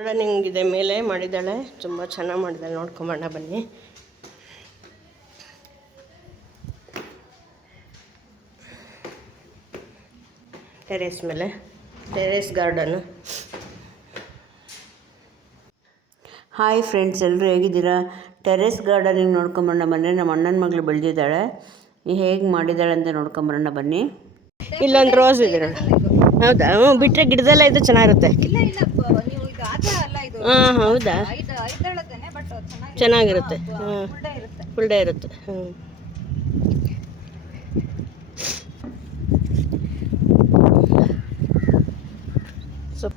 Gardening ಇದೆ, ಮೇಲೆ ಮಾಡಿದ್ದಾಳೆ, ತುಂಬ ಚೆನ್ನಾಗಿ ಮಾಡಿದ್ದಾಳೆ. ನೋಡ್ಕೊಂಬಣ್ಣ ಬನ್ನಿ. ಟೆರೇಸ್ ಮೇಲೆ, ಟೆರೇಸ್ ಗಾರ್ಡನು. ಹಾಯ್ ಫ್ರೆಂಡ್ಸ್, ಎಲ್ಲರೂ ಹೇಗಿದ್ದೀರಾ? ಟೆರೇಸ್ ಗಾರ್ಡನಿಂಗ್ ನೋಡ್ಕೊಂಬರೋಣ ಬನ್ನಿ. ನಮ್ಮ ಅಣ್ಣನ ಮಗಳು ಬೆಳೆದಿದ್ದಾಳೆ, ಹೇಗೆ ಮಾಡಿದ್ದಾಳೆ ಅಂತ ನೋಡ್ಕೊಂಬರೋಣ ಬನ್ನಿ. ಇಲ್ಲೊಂದು ರೋಸ್ ಇದೆ ನೋಡಿ. ಹೌದಾ? ಹ್ಞೂ, ಬಿಟ್ಟರೆ ಗಿಡದೆಲ್ಲ ಇದು ಚೆನ್ನಾಗಿರುತ್ತೆ. ಹಾಂ, ಹೌದಾ? ಚೆನ್ನಾಗಿರುತ್ತೆ. ಹಾಂ, ಫುಲ್ ಡೇ ಇರುತ್ತೆ. ಹ್ಞೂ,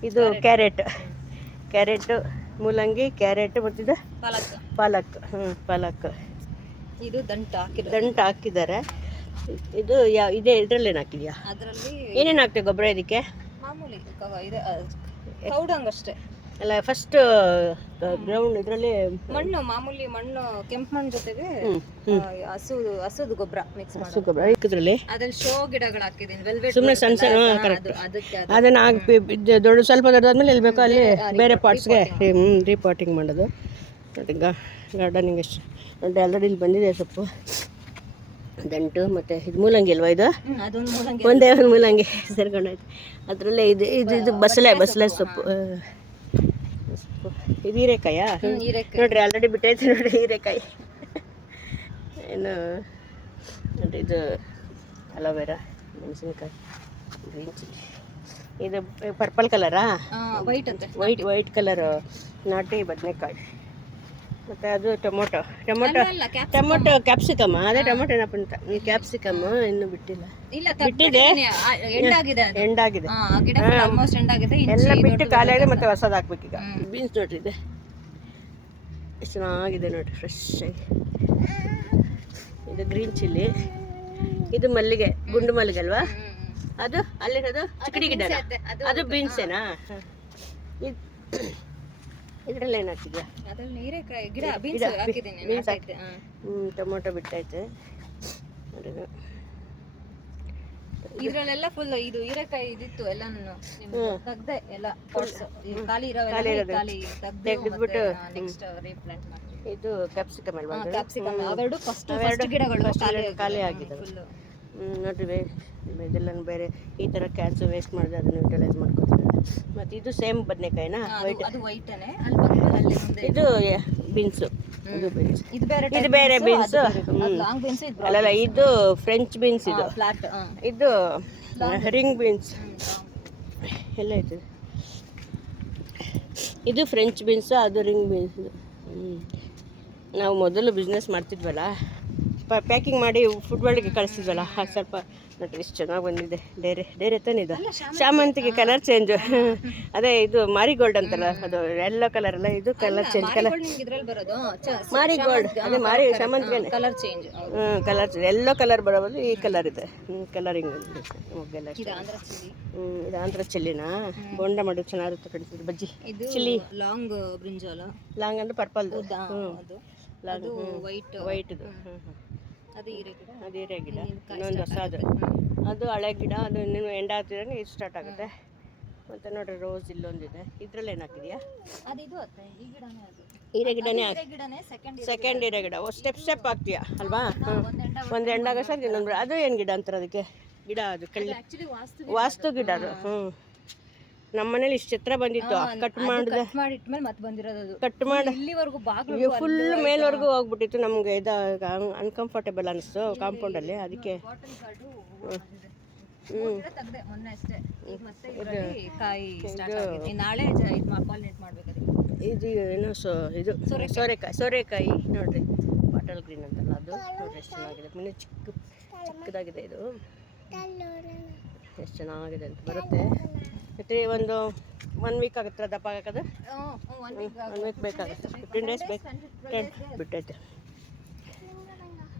ಇದು ಕ್ಯಾರೆಟು, ಮೂಲಂಗಿ, ಕ್ಯಾರೆಟ್ ಮತ್ತಿದು ಪಾಲಕ್. ಪಾಲಕ್ ಇದು ದಂಟು ಹಾಕಿದ್ದಾರೆ. ಇದು ಇದೇ ಇದರಲ್ಲಿ ಏನು ಹಾಕಿದ್ಯಾ? ಏನೇನು ಹಾಕ್ತೀವಿ ಗೊಬ್ಬರ ಇದಕ್ಕೆ? ಮಾಮೂಲಿ ಕೌಡಂಗಷ್ಟೇ ಅಲ್ಲ, ಫಸ್ಟ್ ಗ್ರೌಂಡ್ ಇದರಲ್ಲಿ ಮಾಮೂಲಿ ಮಣ್ಣು, ಕೆಂಪು ಮಣ್ಣು ಜೊತೆಗೆ ಹಸುದು ಗೊಬ್ಬರ ಮಿಕ್ಸ್ ಮಾಡಿ, ಗೊಬ್ಬರ ಹಾಕಿದ್ರಲ್ಲಿ ಅದ್ರಲ್ಲಿ ಶೋ ಗಿಡಗಳು ಹಾಕಿದ್ದೀನಿ. ಸುಮ್ಮನೆ ಸಣ್ಣ ಅದನ್ನು ದೊಡ್ಡ ಸ್ವಲ್ಪ ದೊಡ್ಡದಾದ್ಮೇಲೆ ಎಲ್ಲಿ ಬೇಕೋ ಅಲ್ಲಿ ಬೇರೆ ಪಾರ್ಟ್ಸ್ಗೆ ರೀಪಾಟಿಂಗ್ ಮಾಡೋದು. ಮತ್ತು ಗಾರ್ಡನಿಂಗ್ ಎಷ್ಟು ನೋಡಿ. ಆಲ್ರೆಡಿ ಇಲ್ಲಿ ಬಂದಿದೆ ಸೊಪ್ಪು, ದಂಟು ಮತ್ತು ಇದು ಮೂಲಂಗಿ ಅಲ್ವಾ? ಇದು ಒಂದೇ ಒಂದು ಮೂಲಂಗಿ ಸೇರ್ಕೊಂಡಾಯ್ತು. ಅದರಲ್ಲೇ ಇದು ಬಸಳೆ ಸೊಪ್ಪು. ಇದು ಹೀರೆಕಾಯಾ? ನೋಡ್ರಿ, ಆಲ್ರೆಡಿ ಬಿಟ್ಟೈತೆ ನೋಡ್ರಿ ಹೀರೆಕಾಯಿ. ಏನು ನೋಡ್ರಿ, ಇದು ಅಲೋವೆರಾ, ಮೆಣಸಿನ್ಕಾಯಿ, ಗ್ರೀನ್ ಚಿಲ್ಲಿ. ಇದು ಪರ್ಪಲ್ ಕಲರಾ? ವೈಟ್ ಕಲರು ನಾಟಿ ಬದನೆಕಾಯಿ. ಮತ್ತು ಅದು ಟೊಮೊಟೊ ಕ್ಯಾಪ್ಸಿಕಮ್. ಅದೇ ಟೊಮೊಟೊ ಏನಪ್ಪ ಅಂತ, ಕ್ಯಾಪ್ಸಿಕಮ್ ಇನ್ನೂ ಬಿಟ್ಟಿಲ್ಲ. ಬಿಟ್ಟಿದೆ, ಎಂಡಾಗಿದೆ. ಎಲ್ಲ ಬಿಟ್ಟು ಖಾಲಿ ಆಗಿದೆ, ಮತ್ತೆ ಹೊಸದು ಹಾಕ್ಬೇಕೀಗ. ಬೀನ್ಸ್ ನೋಡ್ರಿ, ಇದೆ ಎಷ್ಟು ಚೆನ್ನಾಗಿದೆ ನೋಡ್ರಿ, ಫ್ರೆಶ್ ಆಗಿ. ಇದು ಗ್ರೀನ್ ಚಿಲ್ಲಿ. ಇದು ಮಲ್ಲಿಗೆ, ಗುಂಡು ಮಲ್ಲಿಗೆ ಅಲ್ವಾ? ಅದು ಅಲ್ಲಿರೋದು ಚಿಕ್ಕಡಿ ಗಿಡ, ಅದು ಬೀನ್ಸೇನಾ? ಇದರಲ್ಲಿ ಏನು ಹಾಕಿದ್ಯಾ? ಟೊಮೊಟೊ ಬಿಟ್ಟೈತೆ. ಇದ್ರಲ್ಲೆಲ್ಲ ಫುಲ್ ಇದು ಹೀರೆಕಾಯಿ ಇದಿತ್ತು, ಎಲ್ಲಾನು ತೆಗ್ದೆ, ಎಲ್ಲ ಖಾಲಿ ತೆಗ್ದ್ಬಿಟ್ಟು ನೆಕ್ಸ್ಟ್ ರೀಪ್ಲಾಂಟ್ ಮಾಡ್ತೀವಿ. ಇದು ಕ್ಯಾಪ್ಸಿಕಮ್ ಅಲ್ವಾ? ಕ್ಯಾಪ್ಸಿಕಮ್ ಅವೆರಡು ಫಸ್ಟ್ ಗಿಡಗಳು ಖಾಲಿ ಆಗಿದೆ ನೋಡ್ರಿ. ಇದೆಲ್ಲ ಬೇರೆ ಈ ಥರ ಕ್ಯಾನ್ಸು ವೇಸ್ಟ್ ಮಾಡಿದ್ರೆ ಅದನ್ನು ಯುಟಿಲೈಸ್ ಮಾಡ್ಕೊತಾರೆ. ಮತ್ತು ಇದು ಸೇಮ್ ಬದನೆಕಾಯಿನಾ? ಇದು ಬೀನ್ಸು. ಇದು ಬೇರೆ ಬೀನ್ಸು. ಅಲ್ಲಲ್ಲ, ಇದು ಫ್ರೆಂಚ್ ಬೀನ್ಸ್. ಇದು ರಿಂಗ್ ಬೀನ್ಸ್ ಎಲ್ಲ ಐತೆ. ಇದು ಫ್ರೆಂಚ್ ಬೀನ್ಸು, ಅದು ರಿಂಗ್ ಬೀನ್ಸ್. ನಾವು ಮೊದಲು ಬಿಸ್ನೆಸ್ ಮಾಡ್ತಿದ್ವಲ್ಲ, ಪ್ಯಾಕಿಂಗ್ ಮಾಡಿ ಫುಡ್ ವರ್ಲ್ಡ್ಗೆ ಕಳಿಸ್ತಿದ್ವಲ್ಲ, ಸ್ವಲ್ಪ ನೋಡ್ರಿ ಎಷ್ಟು ಚೆನ್ನಾಗಿ ಬಂದಿದೆ. ಡೇರೆ ತಾನಿದು ಶಾಮಂತಿಗೆ ಕಲರ್ ಚೇಂಜು. ಅದೇ ಇದು ಮಾರಿಗೋಲ್ಡ್ ಅಂತಲ್ಲ, ಅದು ಎಲ್ಲೋ ಕಲರ್ ಅಲ್ಲ, ಇದು ಕಲರ್ ಚೇಂಜ್. ಮಾರಿಗೋಲ್ಡ್ ಅದೇ ಶಾಮಂತಿಗೆ colour change. Colour change, yellow colour ಬರೋದು ಈ ಕಲರ್ ಇದೆ. ಕಲರಿಂಗ್ ಮೊಗ್ಗೆಲ್ಲ. ಇದು ಆಂಧ್ರ ಚಿಲ್ಲಿನಾ? ಬೋಂಡ ಮಾಡೋದು ಚೆನ್ನಾಗಿರುತ್ತೆ ಫ್ರೆಂಡ್ಸ್. ಬಜ್ಜಿ ಚಿಲ್ಲಿ. ಲಾಂಗ್ ಬ್ರಿಂಜಾಲ. ಲಾಂಗ್ ಅಂದ್ರೆ ಪರ್ಪಲ್. ವೈಟ್ದು. ಅದು ಹೀರೆ ಗಿಡ. ಇನ್ನೊಂದು ಹೊಸದು, ಅದು ಹಳೆ ಗಿಡ. ಅದು ಇನ್ನೂ ಎಂಡ ಹಾಕ್ತಿದ್ರೆ ಇದು ಸ್ಟಾರ್ಟ್ ಆಗುತ್ತೆ. ಮತ್ತು ನೋಡ್ರಿ, ರೋಸ್ ಇಲ್ಲೊಂದಿದೆ. ಇದ್ರಲ್ಲಿ ಏನು ಹಾಕಿದ್ಯಾ? ಹೀರೆ ಗಿಡನೇ ಸೆಕೆಂಡ್ ಹೀರೆ ಗಿಡ. ಸ್ಟೆಪ್ ಹಾಕ್ತೀಯಾ ಅಲ್ವಾ? ಒಂದು ಎಂಡಾಗ ಸರ್ ಇನ್ನೊಂದು. ಅದು ಏನು ಗಿಡ ಅಂತಾರೆ ಅದಕ್ಕೆ? ಗಿಡ ಅದು ಕಳ್ಳಿ ವಾಸ್ತು ಗಿಡ ಅದು. ನಮ್ಮ ಮನೇಲಿ ಇಷ್ಟು ಎತ್ತರ ಬಂದಿತ್ತು, ಕಟ್ ಮಾಡಿ ಫುಲ್ ಮೇಲ್ವರೆಗೂ ಹೋಗ್ಬಿಟ್ಟಿತ್ತು. ನಮಗೆ ಇದು ಅನ್ಕಂಫರ್ಟೇಬಲ್ ಅನಿಸ್ತು ಕಾಂಪೌಂಡಲ್ಲಿ, ಅದಕ್ಕೆ. ಇದು ಏನೋ ಇದು ಸೋರೆಕಾಯಿ ನೋಡ್ರಿ, ಬಾಟಲ್ ಗ್ರೀನ್ ಅಂತಲ್ಲ ಅದು. ನೋಡ್ರಿ ಎಷ್ಟು ಚೆನ್ನಾಗಿದೆ. ಮುಂದೆ ಚಿಕ್ಕದಾಗಿದೆ. ಇದು ಎಷ್ಟು ಚೆನ್ನಾಗಿದೆ ಅಂತ ಬರುತ್ತೆ. ಮತ್ತು ಒಂದು 1 ವೀಕ್ ಆಗುತ್ತೆ ದಪ್ಪ ಹಾಕೋದು. 1 ವೀಕ್ ಬೇಕಾಗುತ್ತೆ, 15 ಡೇಸ್ ಬೇಕು. ಬಿಟ್ಟೈತೆ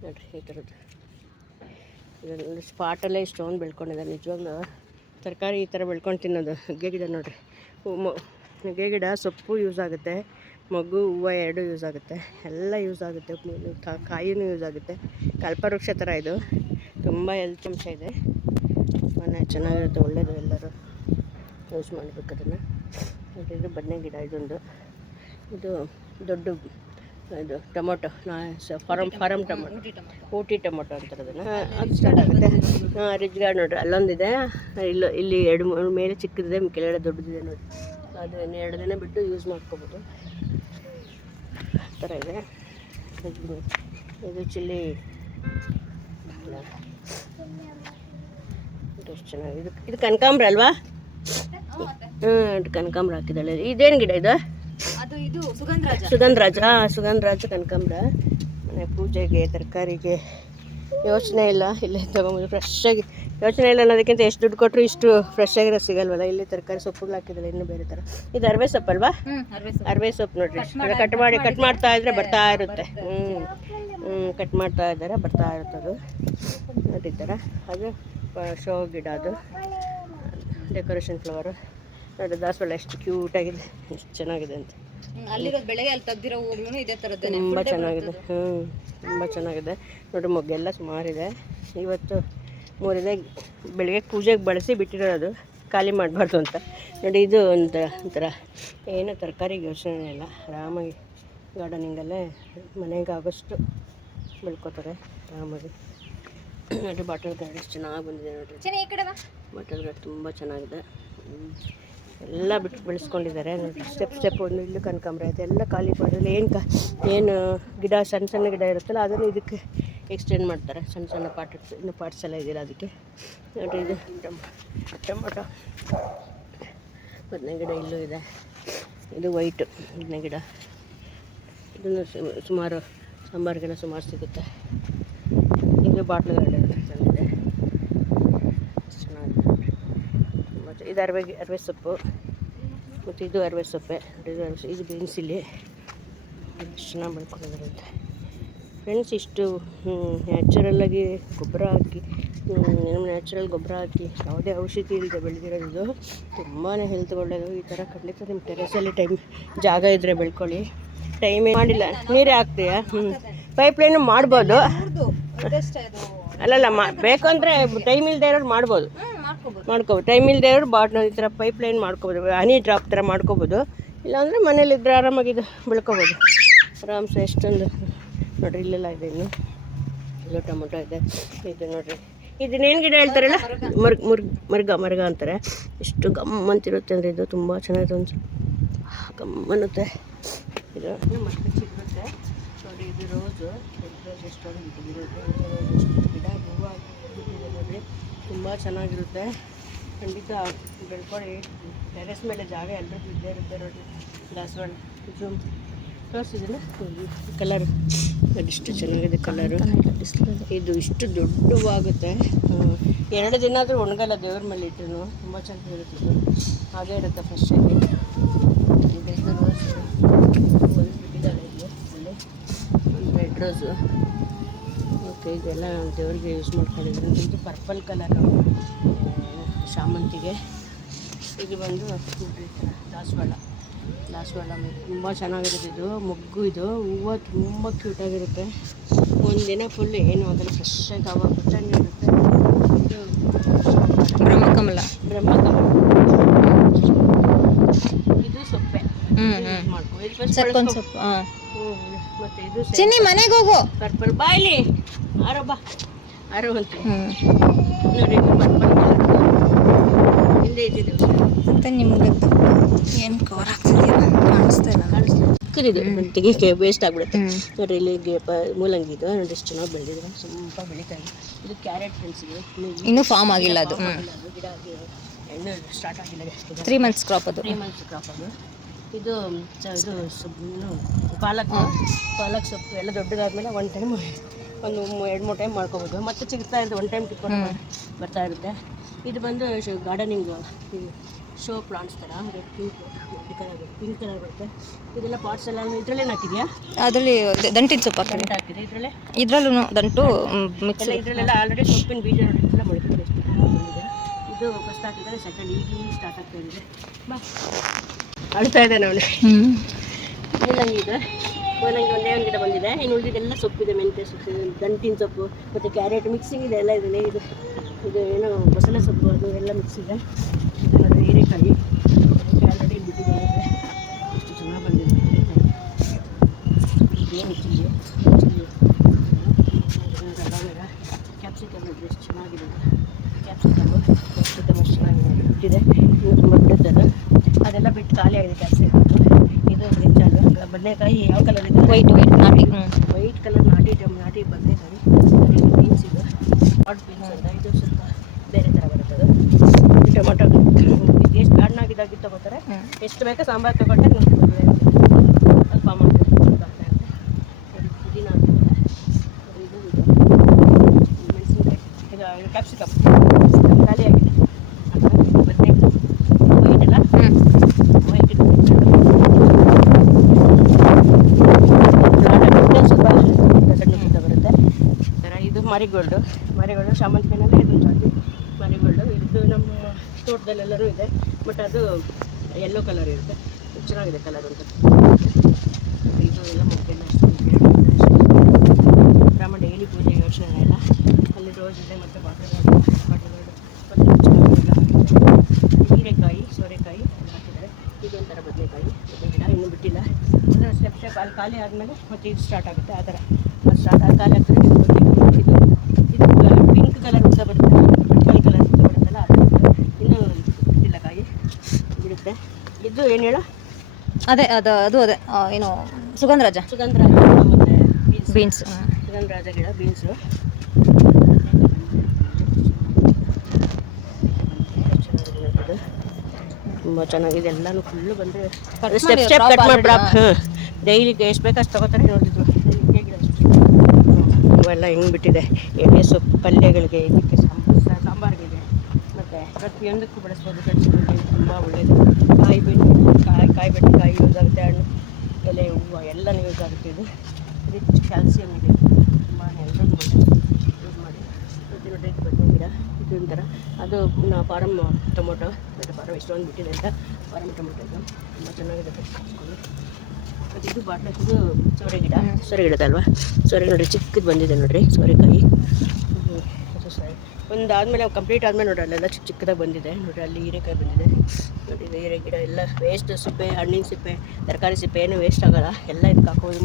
ನೋಡ್ರಿ ಈ ಥರದ್ದು. ಇದೊಂದು ಸ್ಪಾಟಲ್ಲೇ ಇಷ್ಟೊಂದು ಬೆಳ್ಕೊಂಡಿದ್ದಾರೆ. ನಿಜವಾಗ್ಲೂ ತರಕಾರಿ ಈ ಥರ ಬೆಳ್ಕೊಂಡು ತಿನ್ನೋದು. ನುಗ್ಗೆ ಗಿಡ ನೋಡ್ರಿ, ನುಗ್ಗೆ ಗಿಡ ಸೊಪ್ಪು ಯೂಸ್ ಆಗುತ್ತೆ, ಮಗು ಹೂವು ಎರಡು ಯೂಸ್ ಆಗುತ್ತೆ, ಎಲ್ಲ ಯೂಸ್ ಆಗುತ್ತೆ. ಕಾಯಿನೂ ಯೂಸ್ ಆಗುತ್ತೆ. ಕಲ್ಪವೃಕ್ಷ ಥರ ಇದು, ತುಂಬ ಹೆಲ್ತ್ ಅಂಶ ಇದೆ. ಮನೆ ಚೆನ್ನಾಗಿರುತ್ತೆ, ಒಳ್ಳೆಯದು. ಎಲ್ಲರೂ ಯೂಸ್ ಮಾಡಬೇಕು ಅದನ್ನು. ನೋಡಿ ಇದು ಬದನೆ ಗಿಡ ಇದೊಂದು. ಇದು ದೊಡ್ಡ ಇದು tomato farm tomato, Ooty tomato ಅಂತಾರೆ ಅದನ್ನು. ಅದು ಸ್ಟಾರ್ಟ್ ಆಗುತ್ತೆ. ರಿಚ್ ಗಾರ್ಡ್ ನೋಡಿರಿ ಅಲ್ಲೊಂದಿದೆ, ಇಲ್ಲಿ 2-3 ಮೇಲೆ ಚಿಕ್ಕದಿದೆ, ಕೆಳಗಡೆ ದೊಡ್ಡದಿದೆ ನೋಡಿ. ಅದು 2 ದಿನ ಬಿಟ್ಟು ಯೂಸ್ ಮಾಡ್ಕೋಬೋದು, ಆ ಥರ ಇದೆ. ಇದು ಚಿಲ್ಲಿ ಎಷ್ಟು ಚೆನ್ನಾಗಿದೆ. ಇದು ಕನಕಾಂಬ್ರ ಅಲ್ವಾ? ಕನಕಾಂಬ್ರ ಹಾಕಿದ್ದಾಳೆ. ಇದೇನು ಗಿಡ ಇದು? ಅದು ಇದು ಸುಗಂಧರಾಜ. ಸುಗಂಧರಾಜ ಕನಕಾಂಬ್ರ. ಮನೆ ಪೂಜೆಗೆ, ತರಕಾರಿಗೆ ಯೋಚನೆ ಇಲ್ಲ, ಇಲ್ಲೇ ತಗೊಂಬೋದು ಫ್ರೆಶ್ಶಾಗಿ. ಯೋಚನೆ ಇಲ್ಲ ಅನ್ನೋದಕ್ಕಿಂತ ಎಷ್ಟು ದುಡ್ಡು ಕೊಟ್ಟರು ಇಷ್ಟು ಫ್ರೆಶ್ ಆಗಿರೋ ಸಿಗಲ್ವಲ್ಲ. ಇಲ್ಲಿ ತರಕಾರಿ ಸೊಪ್ಪುಗಳು ಹಾಕಿದ್ದಾರೆ, ಇನ್ನೂ ಬೇರೆ ಥರ. ಇದು ಅರವೆ ಸೊಪ್ಪು ಅಲ್ವಾ? ಅರವೆ ಸೊಪ್ಪು ನೋಡಿರಿ, ಕಟ್ ಮಾಡ್ತಾ ಇದ್ರೆ ಬರ್ತಾ ಇರುತ್ತೆ. ಕಟ್ ಮಾಡ್ತಾ ಇದ್ದಾರೆ, ಬರ್ತಾ ಇರುತ್ತೆ ಅದು. ನೋಡಿ ಈ ಥರ. ಅದು ಶೋ ಗಿಡ, ಅದು ಡೆಕೋರೇಷನ್ ಫ್ಲವರು. ನೋಡಿ ದಾಸವಾಳ ಎಷ್ಟು ಕ್ಯೂಟಾಗಿದೆ, ಎಷ್ಟು ಚೆನ್ನಾಗಿದೆ ಅಂತ. ಅಲ್ಲಿರೋದು ಬೆಳಗ್ಗೆ ಅಲ್ಲಿ ತೆಗ್ದಿರೋ ಹೂವು ಇದೇ ಥರದ್ದು ತುಂಬ ಚೆನ್ನಾಗಿದೆ. ತುಂಬ ಚೆನ್ನಾಗಿದೆ ನೋಡಿ. ಮೊಗ್ಗೆಲ್ಲ ಸುಮಾರಿದೆ. ಇವತ್ತು 3 ಇದೆ. ಬೆಳಗ್ಗೆ ಪೂಜೆಗೆ ಬಳಸಿ ಬಿಟ್ಟಿರೋದು, ಖಾಲಿ ಮಾಡಬಾರ್ದು ಅಂತ ನೋಡಿ. ಇದು ಒಂಥರ ಏನೋ ತರಕಾರಿಗೆ ಯೋಚನೆ ಇಲ್ಲ, ಆರಾಮಾಗಿ ಗಾರ್ಡನಿಂಗಲ್ಲೇ ಮನೆಗೆ ಆಗೋಷ್ಟು ಬೆಳ್ಕೊತಾರೆ ಆರಾಮಾಗಿ. ನೋಡಿ ಬಾಟಲ್ ಗಾರ್ಡ್ ಎಷ್ಟು ಚೆನ್ನಾಗಿ ಬಂದಿದೆ ನೋಡಿರಿ. ಬಾಟಲ್ ಗಾರ್ಡ್ ತುಂಬ ಚೆನ್ನಾಗಿದೆ. ಎಲ್ಲ ಬಿಟ್ಟು ಬೆಳೆಸ್ಕೊಂಡಿದ್ದಾರೆ ನೋಡಿ. ಸ್ಟೆಪ್ ಒಂದು ಇಲ್ಲೂ ಕನಕಾಂಬ್ರ ಐತೆ. ಎಲ್ಲ ಖಾಲಿ ಮಾಡೋದು ಏನು ಗಿಡ ಸಣ್ಣ ಗಿಡ ಇರುತ್ತಲ್ಲ ಅದನ್ನು ಇದಕ್ಕೆ ಎಕ್ಸ್ಟೆಂಡ್ ಮಾಡ್ತಾರೆ. ಸಣ್ಣ ಪಾರ್ಟ್ಸ್ ಎಲ್ಲ ಇದೆಯಲ್ಲ ಅದಕ್ಕೆ. ನೋಡಿ ಇದು ಟೊಮೊಟೊ ಬದನೆ ಗಿಡ ಇಲ್ಲೂ ಇದೆ. ಇದು ವೈಟು ಬದನೆ ಗಿಡ. ಇದನ್ನು ಸುಮಾರು ಸಾಂಬಾರಿಗೆಲ್ಲ ಸುಮಾರು ಸಿಗುತ್ತೆ. ಇದು ಬಾಟ್ಲು ಗಾರ್ಡನ್ ಚೆನ್ನಾಗಿದೆ, ಚೆನ್ನಾಗಿದೆ. ಮತ್ತು ಇದು ಅರವೆ ಸೊಪ್ಪು, ಮತ್ತು ಇದು ಅರವೆ ಸೊಪ್ಪೆ. ಇದು ಬೀನ್ಸ್ ಇಲ್ಲಿ ಎಷ್ಟು ಚೆನ್ನಾಗಿ ಬೆಳ್ಕೊಂಡಿದ್ದಾರಂತೆ ಫ್ರೆಂಡ್ಸ್. ಇಷ್ಟು ನ್ಯಾಚುರಲ್ಲಾಗಿ ಗೊಬ್ಬರ ಹಾಕಿ, ನ್ಯಾಚುರಲ್ ಗೊಬ್ಬರ ಹಾಕಿ ಯಾವುದೇ ಔಷಧಿ ಇಲ್ಲದೆ ಬೆಳೆದಿರೋದು. ಇದು ತುಂಬಾ ಹೆಲ್ತ್ ಒಳ್ಳೆಯದು. ಈ ಥರ ಖಂಡಿತ ನಿಮ್ಮ ಟೆರೆಸಲ್ಲಿ ಜಾಗ ಇದ್ದರೆ ಬೆಳ್ಕೊಳ್ಳಿ. ಟೈಮೇ ಮಾಡಿಲ್ಲ, ನೀರೇ ಹಾಕ್ತೀಯಾ? ಪೈಪ್ಲೈನು ಮಾಡ್ಬೋದು. ಅಲ್ಲಲ್ಲ ಬೇಕು ಅಂದರೆ ಟೈಮ್ ಇಲ್ಲದೆ ಇರೋರು ಮಾಡ್ಬೋದು. ಟೈಮ್ ಇಲ್ಲದೆ ಇರೋರು ಈ ಥರ ಪೈಪ್ಲೈನ್ ಮಾಡ್ಕೋಬೋದು, ಹನಿ ಡ್ರಾಪ್ ಥರ ಮಾಡ್ಕೋಬೋದು. ಇಲ್ಲಾಂದರೆ ಮನೇಲಿದ್ದರೆ ಆರಾಮಾಗಿದ್ದು ಬೆಳ್ಕೊಬೋದು ಆರಾಮ್ಸೆ. ಎಷ್ಟೊಂದು ನೋಡಿರಿ ಇಲ್ಲೆಲ್ಲ ಇದೆ. ಇಲ್ಲೂ ಟೊಮೊಟೊ ಇದೆ. ಇದು ನೋಡಿರಿ, ಇದನ್ನೇನು ಗಿಡ ಹೇಳ್ತಾರಲ್ಲ, ಮರ್ಗ ಅಂತಾರೆ. ಎಷ್ಟು ಗಮ್ಮಂತಿರುತ್ತೆ ಅಂದರೆ ಇದು ತುಂಬ ಚೆನ್ನಾಗಿದೆ. ಒಂದು ಗಮ್ಮನ್ನುತ್ತೆ. ಇದು ಮತ್ತೆ ಚಿಗುರುತ್ತೆ ನೋಡಿ. ಇದು ರೋಸು ಎಷ್ಟೊಂದು ಬಿಟ್ಟಿರುತ್ತೆ. ಗಿಡ ಹೂವು ಬಿಟ್ಟಿದೆ ನೋಡಿ, ತುಂಬ ಚೆನ್ನಾಗಿರುತ್ತೆ. ಖಂಡಿತ ಬೆಳ್ಕೊಳ್ಳಿ. ಟೆರೆಸ್ ಮೇಲೆ ಜಾಗ ಎಲ್ಲರಿಗೂ ಇದ್ದೇ ಇರುತ್ತೆ ನೋಡಿ. ದಾಸವಾಳ ಜೂಮ್ ತೋರಿಸಿದ್ರೆ ಕಲರ್ ಇಷ್ಟು ಚೆನ್ನಾಗಿದೆ ಕಲರು. ಇದು ಇಷ್ಟು ದೊಡ್ಡವಾಗುತ್ತೆ. 2 ದಿನ ಆದರೂ ಒಣಗಲ್ಲ, ದೇವ್ರ ಮೇಲೆ ಇಟ್ಟು ತುಂಬ ಚೆನ್ನಾಗಿರುತ್ತೆ. ಇದು ಹಾಗೇ ಇರುತ್ತೆ ಫ್ರೆಶ್ ಆಗಿ. ಇದು ರೋಸ್ ಬಿಟ್ಟಿದ್ದಾಳೆ ಇಲ್ಲಿ, ಅಲ್ಲಿ ಒಂದು ರೆಡ್ ರೋಸು. ಓಕೆ, ಇದೆಲ್ಲ ದೇವ್ರಿಗೆ ಯೂಸ್ ಮಾಡ್ಕೊಂಡಿದ್ದೀನಿ. ಇದು ಪರ್ಪಲ್ ಕಲರು ಶಾಮಂತಿಗೆ. ಇದು ಬಂದು ದಾಸವಾಳ ತುಂಬ ಚೆನ್ನಾಗಿರುತ್ತೆ. ಇದು ಮೊಗ್ಗು, ಇದು ಹೂವು ತುಂಬ ಕ್ಯೂಟಾಗಿರುತ್ತೆ. ಒಂದಿನ ಫುಲ್ ಏನು ಆಗಲ್ಲ, ಫ್ರೆಶ್ಶಾಗಿ ಆವಾಗ ಚೆನ್ನಾಗಿರುತ್ತೆ. ಇದು ಬ್ರಹ್ಮಕಮಲ. ಇದು ಸೊಪ್ಪೆ ಮಾಡ್ಕೊ. ಸೊಪ್ಪು. ಮತ್ತು ಇದು ಚಿನ್ನಿ ಮನೆಗೆ ಹೋಗು. ಪರ್ಪಲ್ ಬಾಯ್ಲಿ ಆರೋ ಅಂತ ನೋಡಿ. ಪರ್ಪಲ್ ಹಿಂದೆ ಇದ್ದಿದ್ದು ಅಂತ ನಿಮ್ಗೆ ಏನು ಕವರ್ ಆಗ್ತಿದೆಯಲ್ಲ, ಕಾಣಿಸ್ತಿದೆ. ತೆಗಿಕೆ ವೇಸ್ಟ್ ಆಗಿಬಿಡುತ್ತೆ ನೋಡಿ. ಇಲ್ಲಿ ಮೂಲಂಗಿ ಇದು ನೋಡಿ, ಎಷ್ಟು ಚೆನ್ನಾಗಿ ಬೆಳೆದಿದೆ, ಸ್ವಲ್ಪ ಬೆಳೀತಾ ಇದೆ. ಇದು ಕ್ಯಾರೆಟ್ ಫ್ರೆಂಡ್ಸ್, ಇನ್ನೂ ಫಾರ್ಮ್ ಆಗಿಲ್ಲ. ಅದು ಗಿಡ ಇನ್ನೂ ಸ್ಟಾರ್ಟ್ ಆಗಿಲ್ಲ. 3 months ಕ್ರಾಪ್ ಅದು. ಇದು ಪಾಲಕ್ ಸೊಪ್ಪು ಎಲ್ಲ ದೊಡ್ಡದಾದ್ಮೇಲೆ ಒಂದು ಟೈಮ್ ಒಂದು 2-3 ಟೈಮ್ ಮಾಡ್ಕೋಬೋದು. ಮತ್ತೆ ಸಿಗ್ತಾ ಇರುತ್ತೆ, ಒಂದು ಟೈಮ್ ಟಿಕ್ಕೊಂಡು ಬರ್ತಾ ಇರುತ್ತೆ. ಇದು ಬಂದು ಗಾರ್ಡನಿಂಗು ಶೋ ಪ್ಲಾಂಟ್ಸ್ ಥರ ಪಿಂಕ್ ಕಲರ್ ಬರುತ್ತೆ. ಇದೆಲ್ಲ ಪಾಟ್ಸ್ ಎಲ್ಲ ಇದರಲ್ಲೇ ಹಾಕಿದೆಯಾ? ಅದರಲ್ಲಿ ದಂಟಿನ ಸೊಪ್ಪು ಹಾಕಿದೆ. ಇದರಲ್ಲೂ ದಂಟು ಮಿಕ್ಸ್. ಇದರಲ್ಲೆಲ್ಲ ಆಲ್ರೆಡಿ ಸೊಪ್ಪಿನ ಬೀಜ ಎಲ್ಲ ಮೊಳಕೆ ಬಂದಿದೆ. ಇದು ಫಸ್ಟ್ ಹಾಕಿದರೆ ಸೆಕೆಂಡ್ ಈಗ ಸ್ಟಾರ್ಟ್ ಆಗ್ತಾ ಇದೆ. ಬಾ ಅಳ್ತಾ ಇದೆ ನಾವು. ಮೂಲಂಗಿ ಇದೆ, ಮೂಲಂಗಿ ಒಂದೇ ಒಂದು ಗಿಡ ಬಂದಿದೆ. ಇನ್ನು ಉಳಿದಿದ್ದೆಲ್ಲ ಸೊಪ್ಪಿದೆ, ಮೆಂತ್ಯ ಸೊಪ್ಪು, ದಂಟಿನ ಸೊಪ್ಪು ಮತ್ತು ಕ್ಯಾರೆಟ್ ಮಿಕ್ಸಿಂಗ್ ಇದೆ, ಎಲ್ಲ ಇದೆ. ಇದು ಏನೋ ಬಸಳೆ ಸೊಪ್ಪು, ಅದು ಎಲ್ಲ ಮಿಕ್ಸ್ ಇದೆ. ಹೀರೆಕಾಯಿ ಆಲ್ರೆಡಿ ಬಿಟ್ಟಿದೆ. ಏನು ಚಿಲ್ಲಿ ಕ್ಯಾಪ್ಸಿಕಮ್ ಇದ್ರೆ ಎಷ್ಟು ಚೆನ್ನಾಗಿದೆ. ಕ್ಯಾಪ್ಸಿಕಮ್ಮು ಎಷ್ಟು ಚೆನ್ನಾಗಿದೆ ಬಿಟ್ಟಿದೆ, ಇನ್ನು ತುಂಬ ಬಿಡುತ್ತದೆ. ಅದೆಲ್ಲ ಬಿಟ್ಟು ಖಾಲಿ ಆಗಿದೆ ಕ್ಯಾಪ್ಸಿಕಮ್. ಇದು ಬ್ರಿಂಜಾಲು, ಬದನೆಕಾಯಿ ಯಾವ ಕಲರ್ ಇದೆ? ವೈಟ್ ನಾಟಿ. ವೈಟ್ ಕಲರ್ ನಾಟಿ ಬದನೆಕಾಯಿ. ಬೀನ್ಸ್ ಇದು ಹಾಟ್ ಬೀನ್ಸ್ ಅಂತ, ಇದು ಸ್ವಲ್ಪ ಬೇರೆ ಥರ ಬರುತ್ತದೆ. ಟೊಮೊಟೊ ಎಷ್ಟು ಹಣ್ಣಾಗಿದ್ದಾಗಿ ತೊಗೋತಾರೆ, ಎಷ್ಟು ಬೇಕೋ ಸಾಂಬಾರು ತೊಗೊಂಡ್ರೆ ಸ್ವಲ್ಪ ಅಮೌಂಟ್ ಪುದೀನ ಹಾಕಿದ್ದಾರೆ. ಇದು ಮೆಣಸಿನ್ಕಾಯಿ, ಈಗ ಕ್ಯಾಪ್ಸಿಕಮ್ ಖಾಲಿ ಆಗಿದೆ. ಬದನೆಕಾಯಿ ವೈಟ್ ಎಲ್ಲ ವೈಟ್ ಸ್ವಲ್ಪ ಸಣ್ಣ ಉದ್ದ ಬರುತ್ತೆ ಥರ. ಇದು ಮಾರಿಗೋಲ್ಡು ಶಾಮಂತಿಗೆನಲ್ಲೇ ಇದು ಜಾತಿ ಮಾರಿಗೋಲ್ಡು. ಇದು ನಮ್ಮ ತೋಟದಲ್ಲೆಲ್ಲರೂ ಇದೆ, ಬಟ್ ಅದು ಯೆಲ್ಲೋ ಕಲರ್ ಇರುತ್ತೆ, ಚೆನ್ನಾಗಿದೆ ಕಲರ್ ಅಂತ. ಇದು ಎಲ್ಲ ಮುಖ್ಯ ರಾಮ ಡೈಲಿ ಪೂಜೆಗೆ ಯೋಚನೆ ಇಲ್ಲ. ಅಲ್ಲಿ ರೋಸ್ ಇದೆ ಮತ್ತು ಬಾಟರ್ಗೋಲ್ಡು ಮತ್ತು ಹೀರೆಕಾಯಿ, ಸೋರೆಕಾಯಿ ಎಲ್ಲ ಹಾಕಿದ್ದಾರೆ. ಇದೊಂಥರ ಬದನೆಕಾಯಿ ಗಿಡ ಇನ್ನೂ ಬಿಟ್ಟಿಲ್ಲ. ಅದರ ಸ್ಟೆಪ್ ಅಲ್ಲಿ ಖಾಲಿ ಆದಮೇಲೆ ಮತ್ತೆ ಇದು ಸ್ಟಾರ್ಟ್ ಆಗುತ್ತೆ. ಆ ಥರ ಅದು ಸ್ಟಾರ್ಟ್ ಆಗಿ ಖಾಲಿ ಆಗ್ತದೆ. ಇದು ಪಿಂಕ್ ಕಲರ್ ಉದ್ದ ಬರುತ್ತೆ, ಪರ್ಪಲ್ ಕಲರ್ ಉದ್ದ ಬರುತ್ತಲ್ಲ, ಅದು ಇನ್ನೂ ಬಿಟ್ಟಿಲ್ಲ, ಕಾಯಿ ಬಿಡುತ್ತೆ. ಇದು ಏನು ಹೇಳ ಅದೇ ಅದೇ ಏನು ಸುಗಂಧರಾಜ ಮತ್ತು ಬೀನ್ಸ್. ಸುಗಂಧರಾಜ ಗಿಡ, ಬೀನ್ಸು ತುಂಬ ಚೆನ್ನಾಗಿದೆ. ಎಲ್ಲನೂ ಫುಲ್ಲು ಬಂದರೆ ಸ್ಟೆಪ್ ಕಟ್ ಮಾಡಿ ಡೈಲಿಗೆ ಎಷ್ಟು ಬೇಕಷ್ಟು ತೊಗೋತಾರೆ. ನೋಡಿದ್ರು ಇವೆಲ್ಲ ಹೆಂಗೆ ಬಿಟ್ಟಿದೆ. ಎಣ್ಣೆ ಸೊಪ್ಪು ಪಲ್ಯಗಳಿಗೆ, ಇದಕ್ಕೆ ಸಾಂಬಾರಿಗೆ ಮತ್ತು ಪ್ರತಿಯೊಂದಕ್ಕೂ ಬಳಸ್ಬೋದು. ಕಟ್ಸಿಗಳಿಗೆ ತುಂಬ ಒಳ್ಳೆಯದು. ಕಾಯಿ ಬೆಂಡೆಕಾಯಿ ಯೂಸ್ ಆಗುತ್ತೆ, ಹಣ್ಣು ಎಲೆ ಹೂವು ಎಲ್ಲನೂ ಯೂಸ್ ಆಗುತ್ತೆ. ಇದು ರಿಚ್ ಕ್ಯಾಲ್ಸಿಯಂ ಇದೆ, ತುಂಬಾ ಎಲ್ರಿಗೂ ಯೂಸ್ ಮಾಡಿ. ಮತ್ತು ನೋಡಿ ಬದನೆ ಗಿಡ ಇದು ಒಂಥರ, ಅದು ಫಾರಮ್ ಟೊಮೊಟೊ, ಮತ್ತು ಫಾರಮ್ ಎಷ್ಟೊಂದು ಬಿಟ್ಟಿದೆ ಅಂತ ಫಾರಮ್ ಟೊಮೊಟೊ ಇದು ತುಂಬ ಚೆನ್ನಾಗಿದೆ. ಕಟ್ಸ್ಕೊಂಡು ಮತ್ತು ಇದು ಇದು ಸೋರೆ ಗಿಡದಲ್ವಾ, ಸೋರೆ ನೋಡಿ ಚಿಕ್ಕದು ಬಂದಿದೆ ನೋಡಿರಿ, ಸೋರೆಕಾಯಿ. ಅದು ಸರಿ ಒಂದಾದಮೇಲೆ ಕಂಪ್ಲೀಟ್ ಆದಮೇಲೆ ನೋಡ್ರಿ ಅಲ್ಲೆಲ್ಲ ಚಿಕ್ಕದಾಗಿ ಬಂದಿದೆ ನೋಡಿರಿ. ಅಲ್ಲಿ ಹೀರೆಕಾಯಿ ಬಂದಿದೆ ನೋಡಿ. ಇದು ಹೀರೆ ಗಿಡ ಎಲ್ಲ ವೇಸ್ಟ್, ಸಿಪ್ಪೆ, ಹಣ್ಣಿನ ಸಿಪ್ಪೆ, ತರಕಾರಿ ಸಿಪ್ಪೆ ಏನು ವೇಸ್ಟ್ ಆಗೋಲ್ಲ, ಎಲ್ಲ ಇದಕ್ಕೆ ಹಾಕೋದು.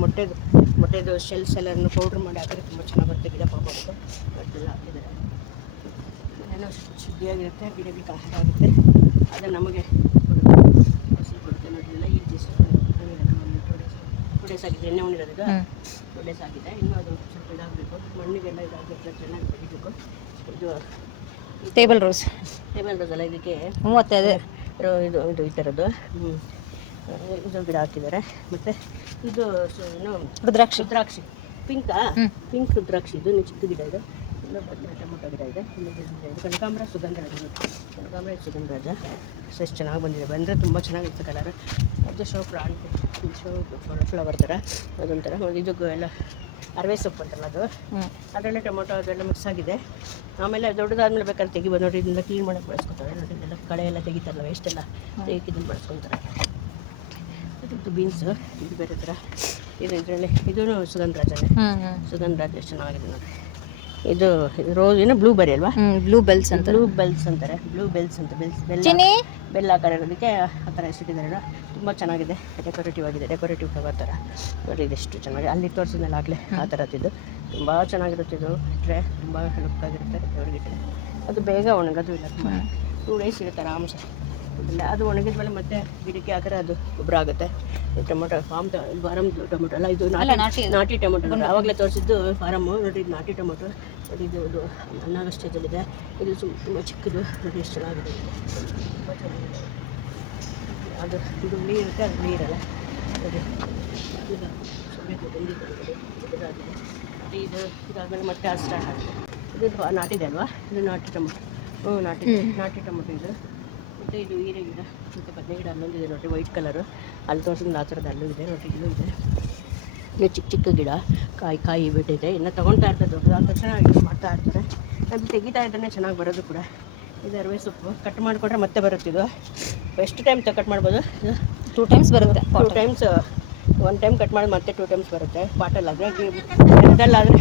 ಮೊಟ್ಟೆದು ಶೆಲ್ಸ್ ಎಲ್ಲನೂ ಪೌಡ್ರ್ ಮಾಡಿ ಹಾಕಿದ್ರೆ ತುಂಬ ಚೆನ್ನಾಗಿ ಬರುತ್ತೆ ಗಿಡ. ಪಾಪಕ್ಕೆ ಅದೆಲ್ಲ ಹಾಕಿದ್ದಾರೆ. ಏನೋ ಶುದ್ಧಿಯಾಗಿರುತ್ತೆ, ಗಿಡಗಳಿಗೆ ಆಹಾರ ಆಗುತ್ತೆ. ಅದು ನಮಗೆ ಕೊಡುತ್ತೆ ನೋಡಿ. ಎಲ್ಲ ಈ ದಿವಸ 2 ಡೇಸ್ ಆಗಿದೆ, ಎಣ್ಣೆ ಉಣಿರೋದು 2 ಡೇಸ್ ಆಗಿದೆ. ಇನ್ನೂ ಅದು ಸ್ವಲ್ಪ ಇದಾಗಬೇಕು, ಮಣ್ಣಿಗೆಲ್ಲ ಇದಾಗಬೇಕು, ಚೆನ್ನಾಗಿ ತೆಗಿಬೇಕು. ಇದು ಟೇಬಲ್ ರೋಸ್ ಅಲ್ಲ, ಇದಕ್ಕೆ 35 ಇದು ಈ ಥರದ್ದು ಇದು ಗಿಡ ಹಾಕಿದ್ದಾರೆ. ಮತ್ತು ಇದು ಏನು ರುದ್ರಾಕ್ಷಿ ಪಿಂಕ್ ರುದ್ರಾಕ್ಷಿ. ಇದು ಚಿಕ್ಕ ಗಿಡ ಇದೆ. ಇನ್ನು ಟೊಮೊಟೊ ಗಿಡ ಇದೆ. ಇನ್ನು ಇದು ಕನಕಾಂಬರ ಸುಗಂಧರಾಜ ಎಷ್ಟು ಚೆನ್ನಾಗಿ ಬಂದರೆ ತುಂಬ ಚೆನ್ನಾಗಿತ್ತು ಕಲರ್. ಅದು ಶೋ ಫ್ಲವರ್ ಥರ ಅದೊಂಥರ. ಇದು ಎಲ್ಲ ಅರವೆ ಸೊಪ್ಪು ಅಂತಲ್ಲ, ಅದು ಅದರಲ್ಲೇ ಟೊಮೊಟೊ ಅದೆಲ್ಲ ಮಿಕ್ಸ್ ಆಗಿದೆ. ಆಮೇಲೆ ದೊಡ್ಡದಾದ್ಮೇಲೆ ಬೇಕಾದ್ರೆ ತೆಗಿಬೋದು ನೋಡಿ. ಇದನ್ನೆಲ್ಲ ಕ್ಲೀನ್ ಮಾಡೋಕ್ಕೆ ಬಳಸ್ಕೊತಾರೆ ನೋಡಿ. ಇದೆಲ್ಲ ಕಳೆ ಎಲ್ಲ ತೆಗಿತಾರಲ್ಲ, ವೇಸ್ಟೆಲ್ಲ ತೆಗಿಕ್ಕೆ ಇದನ್ನು ಬಳಸ್ಕೊತಾರೆ. ಇದು ಬೀನ್ಸು, ಇದು ಬೇರೆ ಥರ. ಇದರಲ್ಲಿ ಇದೂ ಸುಗಂಧರಾಜ ಎಷ್ಟು ಚೆನ್ನಾಗಿದೆ ನೋಡಿ. ಇದು ರೋಸ್ ಏನು ಬ್ಲೂಬೆರಿ ಅಲ್ವಾ, ಬ್ಲೂ ಬೆಲ್ಸ್ ಅಂತಾರೆ. ಬೆಲ್ಲ ಆಕಾರ ಇರೋದಕ್ಕೆ ಆ ಥರ ಹೆಸರಿಟ್ಟಿದ್ದಾರೆ. ತುಂಬ ಚೆನ್ನಾಗಿದೆ, ಡೆಕೋರೇಟಿವ್ ಆಗಿದೆ, ಡೆಕೋರೇಟಿವ್ ಫ್ಲವರ್ ಥರ ನೋಡಿ. ಇದೆಷ್ಟು ಚೆನ್ನಾಗಿದೆ, ಅಲ್ಲಿ ತೋರಿಸಿದ್ಮೇಲೆ ಆಗಲೇ ಆ ಥರದ್ದು ತುಂಬ ಚೆನ್ನಾಗಿರುತ್ತೆ. ಇದು ಇಟ್ಟರೆ ತುಂಬ ಲುಕ್ಕಾಗಿರುತ್ತೆ ದೇವ್ರಿಗಿಟ್ಟರೆ. ಅದು ಬೇಗ ಒಣಗೋದು ಇಲ್ಲ, ತುಂಬ 2 ಡೇಸ್ ಇರುತ್ತೆ ಆರಾಮ್ಸೆ. ಇಲ್ಲ ಅದು ಒಣಗಿದ್ಮೇಲೆ ಮತ್ತೆ ಗಿಡಕ್ಕೆ ಹಾಕಿದ್ರೆ ಅದು ಗೊಬ್ಬರ ಆಗುತ್ತೆ. ಟೊಮೊಟೊ ಫಾರಮ್ ಟೊಮೊಟೊ ಅಲ್ಲ, ಇದು ನಾಟಿ ಟೊಮೊಟೊ. ಆವಾಗಲೇ ತೋರಿಸಿದ್ದು ಫಾರಮ್ಮು ನೋಡಿ. ಇದು ನಾಟಿ ಟೊಮೊಟೊ ನೋಡಿ. ಇದು ಹಣ್ಣಾಗೋ ಸ್ಟೇಜಲ್ಲಿದೆ. ಇದು ತುಂಬ ಚಿಕ್ಕದು ನೋಡಿ, ಎಷ್ಟು ಚೆನ್ನಾಗಿದೆ, ತುಂಬ ಚೆನ್ನಾಗಿದೆ. ಅದು ಇದು ಹುಳಿ ಇರುತ್ತೆ, ಅದು ಹುಳಿ ಇರಲ್ಲ ನೋಡಿ. ಈಗ ಇದು ಇದಾದಮೇಲೆ ಮತ್ತೆ ಅದು ಸ್ಟಾರ್ಟ್ ಆಗುತ್ತೆ. ಇದು ನಾಟಿದೆ ಅಲ್ವಾ, ಇದು ನಾಟಿ ಟೊಮೊಟೊ. ನಾಟಿ ಟೊಮೊಟೊ ಇದು. ಮತ್ತು ಇದು ಹೀರೆ ಗಿಡ ಮತ್ತು ಬದನೆ ಗಿಡ ಅಲ್ಲೊಂದಿದೆ ನೋಡಿರಿ, ವೈಟ್ ಕಲರು. ಅಲ್ಲಿ ತೋರಿಸಿದ ಆ ಥರದ್ದು ಅಲ್ಲೂ ಇದೆ ನೋಡಿರಿ, ಇಲ್ಲೂ ಇದೆ. ಇನ್ನು ಚಿಕ್ಕ ಗಿಡ, ಕಾಯಿ ಬಿಟ್ಟಿದೆ. ಇನ್ನು ತೊಗೊಳ್ತಾ ಇರ್ತದೆ, ದೊಡ್ಡದಾದ ತಕ್ಷಣ ಯೂಸ್ ಮಾಡ್ತಾ ಇರ್ತಾರೆ. ಅದು ತೆಗಿತಾ ಇದ್ದರೆ ಚೆನ್ನಾಗಿ ಬರೋದು ಕೂಡ. ಇದು ಅರವೆ ಸೊಪ್ಪು ಕಟ್ ಮಾಡಿಕೊಟ್ರೆ ಮತ್ತೆ ಬರುತ್ತೆ. ಇದು ಎಷ್ಟು ಟೈಮ್ ಕಟ್ ಮಾಡ್ಬೋದು? 2 ಟೈಮ್ಸ್ ಬರುತ್ತೆ. 2 ಟೈಮ್ಸ್, 1 ಟೈಮ್ ಕಟ್ ಮಾಡಿ ಮತ್ತೆ 2 ಟೈಮ್ಸ್ ಬರುತ್ತೆ. ಪಾಟಲ್ಲಾದರೆ, ಗಿಡದಲ್ಲಾದರೆ